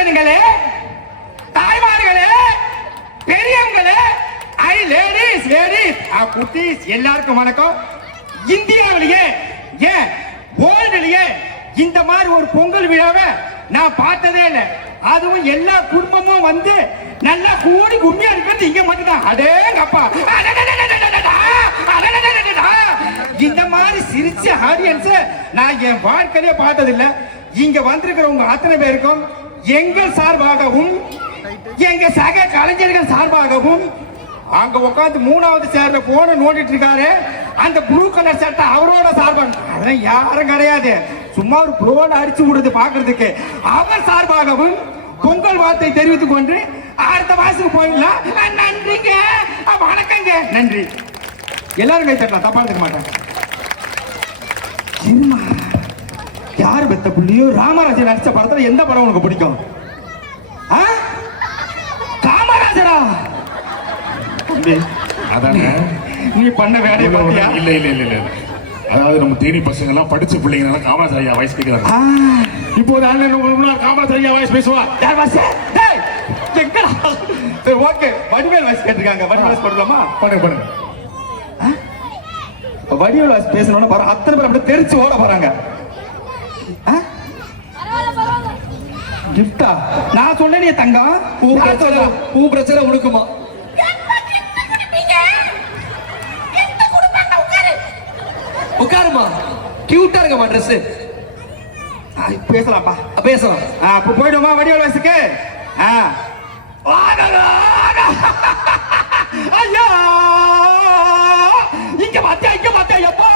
ஜனங்களே, தாய்மார்களே, பெரியவங்களே, ஐ லேடிஸ் குட்டீஸ் எல்லாருக்கும் வணக்கம். இந்தியாவிலேயே ஏன் வேர்ல்டுலயே இந்த மாதிரி ஒரு பொங்கல் விழாவை நான் பார்த்ததே இல்லை. அதுவும் எல்லா குடும்பமும் வந்து நல்லா கூடி கும்மியா இருக்கிறது இங்க மட்டும்தான். அடேங்கப்பா, இந்த மாதிரி சிரிச்ச ஆடியன்ஸ் நான் என் வாழ்க்கையிலே பார்த்ததில்லை. இங்க வந்திருக்கிறவங்க அத்தனை பேருக்கும் எங்கள் சார்பாகவும் எங்க சக கலைஞர்கள் சார்பாகவும் அங்க உட்காந்து 3வது சேர்ல போன நோண்டிட்டு இருக்காரு அந்த ப்ளூ கலர் சட்டை அவரோட சார்பாக, அதெல்லாம் யாரும் கிடையாது, சும்மா ஒரு ப்ளோல அடிச்சு விடுறது பாக்குறதுக்கு. அவர் சார்பாகவும் பொங்கல் வாழ்த்தை தெரிவித்துக் கொண்டு அடுத்த மாசத்துக்கு போயிடலாம். நன்றிங்க, வணக்கங்க, நன்றி. எல்லாரும் கை தட்டலாம், தப்பா எடுத்துக்க மாட்டேன். சினிமா யாரு பெத்த புள்ளியோ ராமராஜன் நடிச்ச படத்துல எந்த படம் உனக்கு பிடிக்கும்? காமராஜரா? அதானே நீ பண்ண வேலையை பார்த்தியா? இல்ல இல்ல இல்ல இல்ல, அதாவது நம்ம தேனி பசங்க எல்லாம் படிச்ச பிள்ளைங்க காமராஜர் ஐயா வாய்ஸ் கேட்கிறாங்க. இப்போது அண்ணன் காமராஜர் ஐயா வாய்ஸ் பேசுவா. யார் வாய்ஸ்? டேய் எங்கடா? சரி ஓகே, வடிவேல் வாய்ஸ் கேட்டிருக்காங்க. வடிவேல் வாய்ஸ் போடலாமா? பண்ணுங்க பண்ணுங்க. வடிவேல் வாய்ஸ் பேசணும்னு பாரு, அத்தனை பேர் அப்படியே தெரிச்சு ஓட போறாங்க. கிஃப்டா? நான் சொன்னேன் நீ தங்கம், பூ பிரச்சனை உனக்குமா? உட்காருமா, கியூட்டா இருக்கமா ட்ரெஸ். பேசலாம்ப்பா, பேசலாம். அப்ப போயிடுமா வடிவேல் வாய்ஸுக்கு? ஐயா இங்க பாத்தியா எப்பா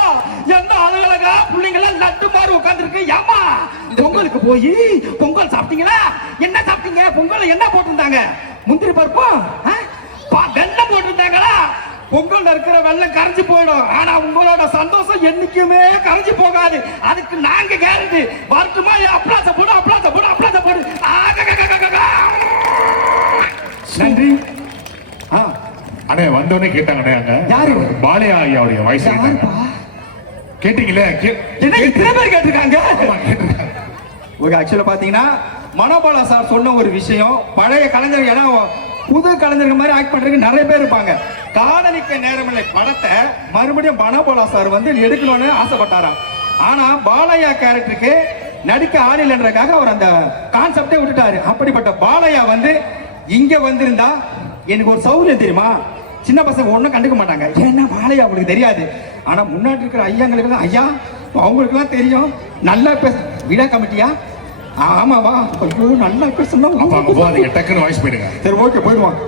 எந்த அழகழகா பிள்ளைங்கள லட்டு மாதிரி உட்கார்ந்துருக்கு. ஏமா பொங்கலுக்கு போய் பொங்கல் சாப்பிட்டீங்களா? என்ன சாப்பிட்டீங்க? பொங்கல் என்ன போட்டிருந்தாங்க? முந்திரி பருப்பும் வெள்ளம் போட்டிருந்தாங்களா? பொங்கல் இருக்கிற வெள்ளம் கரைஞ்சு போயிடும், ஆனா உங்களோட சந்தோஷம் என்னைக்குமே கரைஞ்சு போகாது. அதுக்கு நாங்க கேரண்டி. வரட்டுமா? அப்ளாச போடு, அப்ளாச போடு, அப்ளாச போடு. நன்றி. அண்ணே வந்தோடனே கேட்டாங்கண்ணே, அங்க யாரு? பாலையா ஐயாவுடைய வாய்ஸ் கேட்டீங்களே? என்ன இத்தனை பேர் கேட்டிருக்காங்க? ஓகே, ஆக்சுவலா பாத்தீங்கன்னா மனோபாலா சார் சொன்ன ஒரு விஷயம், பழைய கலைஞர்கள் ஏன்னா புது கலைஞர்கள் மாதிரி ஆக்ட் பண்றதுக்கு நிறைய பேர் இருப்பாங்க. காதலிக்க நேரமில்லை படத்தை மறுபடியும் மனோபாலா சார் வந்து எடுக்கணும்னு ஆசைப்பட்டாராம். ஆனா பாலையா கேரக்டருக்கு நடிக்க ஆள் இல்லைன்றதுக்காக அவர் அந்த கான்செப்டே விட்டுட்டாரு. அப்படிப்பட்ட பாலையா வந்து இங்க வந்திருந்தா எனக்கு ஒரு சௌரியம் தெரியுமா, சின்ன பசங்க ஒன்றும் கண்டுக்க மாட்டாங்க, ஏன்னா பாலையா அவங்களுக்கு தெரியாது. ஆனா முன்னாடி இருக்கிற ஐயாங்களுக்கு தான் ஐயா அவங்களுக்கு எல்லாம் தெரியும். நல்லா பேச விழா கமிட்டியா? ஆமாவா? ஐயோ நல்லா பேசணும். டக்குன்னு வாய்ஸ் போயிடுங்க. சரி ஓகே, போயிடுவான்.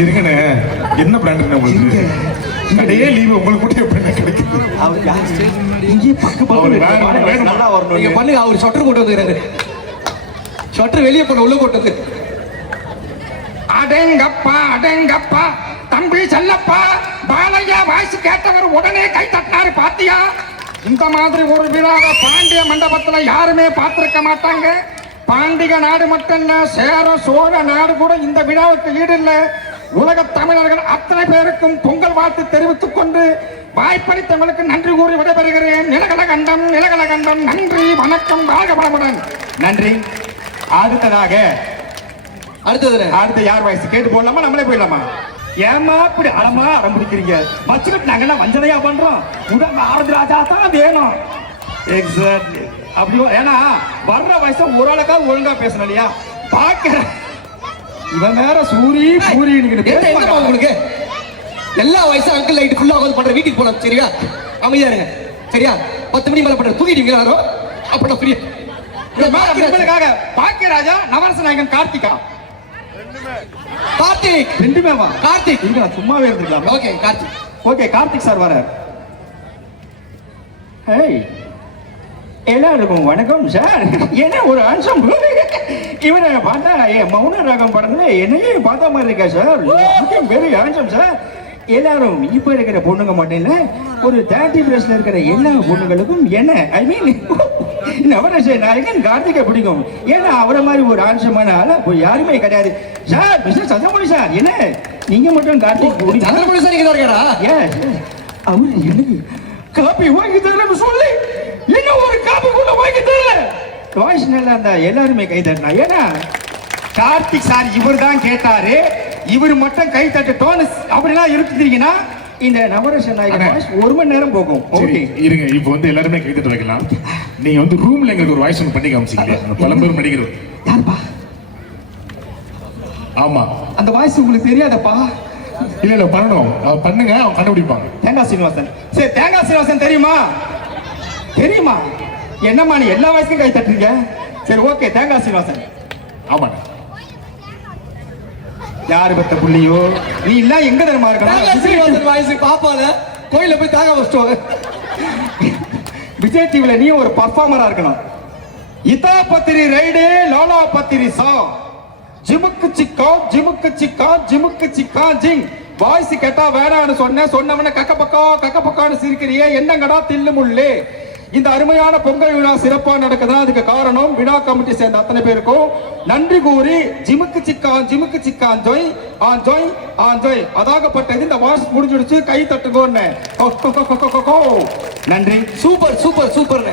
இருங்கண்ணே, என்ன பிராண்ட் உங்களுக்கு? கடையே லீவு உங்களுக்கு கூட எப்படி கிடைக்குது? இங்கே பக்கம் நல்லா வரணும். நீங்க பண்ணுங்க. அவர் சொட்டர் போட்டு வந்துக்கிறாரு, சொட்டர் வெளியே போன உள்ள போட்டது. அடேங்கப்பா அடேங்கப்பா, தம்பி செல்லப்பா, பாலையா வாய்ஸ் கேட்டவர் உடனே கை தட்டினாரு. பாத்தியா? இந்த மாதிரி ஒரு விழாவை பாண்டிய மண்டபத்துல யாருமே பார்த்திருக்க மாட்டாங்க. பாண்டிக நாடு மட்டும் இல்ல, சேர சோழ நாடு கூட இந்த விழாவுக்கு ஈடு இல்ல. உலக தமிழர்கள் அத்தனை பேருக்கும் பொங்கல் வாழ்த்து தெரிவித்துக் கொண்டு வாய்ப்பளித்தவங்களுக்கு நன்றி கூறி விடைபெறுகிறேன். நிலகல கண்டம், நிலகல கண்டம். நன்றி, வணக்கம், வாழ்க வளமுடன். நன்றி. அடுத்து யார் வாய்ஸ் கேட்டு போடலாமா? நம்மளே போயிடலாமா? ஏமா இப்படி அடமா ஆரம்பிக்கிறீங்க? வச்சுக்கிட்டு நாங்க வஞ்சனையா பண்றோம். உடம்பு ஆரஞ்சு ராஜா தான் வேணும். எக்ஸாக்ட்லி அப்படி. ஏன்னா வர்ற வயசு ஓரளவுக்காக ஒழுங்கா பேசணும் இல்லையா? பாக்குற இவன் வேற சூரி சூரி உங்களுக்கு எல்லா வயசும் அங்கிள் லைட் ஃபுல்லா உட்காந்து பண்ற. வீட்டுக்கு போலாம் சரியா? அமைதியா இருங்க சரியா? 10 மணி மேல பண்ற தூங்கிட்டீங்க எல்லாரும். அப்ப ஃப்ரீ பாக்கியராஜா, நவரச நாயகன் கார்த்திகா, கார்த்திக் ரெண்டுமே வா. கார்த்திக் இங்க சும்மாவே இருந்துக்கலாம். Okay Karthik. Okay Karthik sir வர. ஹேய் எல்லாருக்கும் வணக்கம் சார். என்ன ஒரு அம்சம் இவனை பார்த்தா மௌன ராகம் படத்துல என்னையே பார்த்த மாதிரி இருக்கா சார். Very handsome sir. எல்லாரும் இப்ப இருக்கிற பொண்ணுங்க மட்டும் இல்ல, ஒரு 30+ இருக்கிற எல்லா பொண்ணுங்களுக்கும் என்ன ஐ மீன் நவரச நாயகன் கார்த்திகை பிடிக்கும். ஏன்னா அவரை மாதிரி ஒரு ஆன்சமான ஆள யாருமே கிடையாது சார். மிஸ்டர் சந்திரமணி சார், என்ன நீங்க மட்டும் கார்த்திக் சந்திரமணி சார் இங்க இருக்காரா? அவரு எனக்கு காப்பி வாங்கி தரேன்னு சொல்லி இன்னும் ஒரு காப்பி கூட வாய்ஸ் நல்லா இருந்தா எல்லாருமே கை தட்டலாம். ஏன்னா கார்த்திக் சார் இவர் தான் கேட்டாரு, இவர் மட்டும் கை தட்டட்டோன்னு அப்படிலாம் இருந்தீங்கன்னா இந்த நவரச நாயகன் அண்ணே. வாய்ஸ் 1 மணி நேரம் போகும். சரி, ஓகே இருங்க. இப்போ வந்து எல்லாருமே கை தட்ட வைக்கலாம். நீங்க வந்து ரூம்ல எங்களுக்கு ஒரு வாய்ஸ் ஒன்று பண்ணி காமிச்சிங்களே, அந்த பழம்பெரும் நடிகர். யாருப்பா ஆமா. அந்த வாய்ஸ் உங்களுக்கு தெரியாதப்பா? இல்ல இல்ல பண்ணணும், பண்ணுங்க, அவங்க கண்டுபிடிப்பாங்க. தேங்காய் சீனிவாசன். சரி, தேங்காய் சீனிவாசன் தெரியுமா? தெரியுமா? என்னம்மா நீ எல்லா வயசுக்கும் கை தட்டுறீங்க? சரி ஓகே, தேங்காய் சீனிவாசன். ஆமாண்ணே. யாரு பத்த புள்ளியோ நீ எல்லாம் எங்க தரமா தேங்காய் சீனிவாசன் இருக்கணும்? வாய்ஸ் பாப்பால கோயில போய் தேங்காய் வச்சுட்டு விஜய் டிவில நீ ஒரு பர்ஃபார்மரா இருக்கணும். இதா பத்திரி ரைடு லாலா பத்திரி சா ஜிமுக்கு சிக்கா ஜிமுக்கு சிக்கா ஜிமுக்கு சிக்கா ஜிங். வாய்ஸ் கேட்டா வேணான்னு சொன்னவன கக்க பக்கான்னு சிரிக்கிறியே, என்னங்கடா தில்லு முள்ளு. இந்த அருமையான பொங்கல் விழா சிறப்பா நடக்குதா, அதுக்கு காரணம் விழா கமிட்டி சேர்ந்த அத்தனை பேருக்கும் நன்றி கூறி ஜிமுக்கு சிக்கான் ஜோய் ஆன் ஜோய் ஆன் ஜோய் அதாகப்பட்டது. இந்த வாய்ஸ் முடிஞ்சிடுச்சு, கை தட்டுங்கோன்னு. நன்றி. Super super super.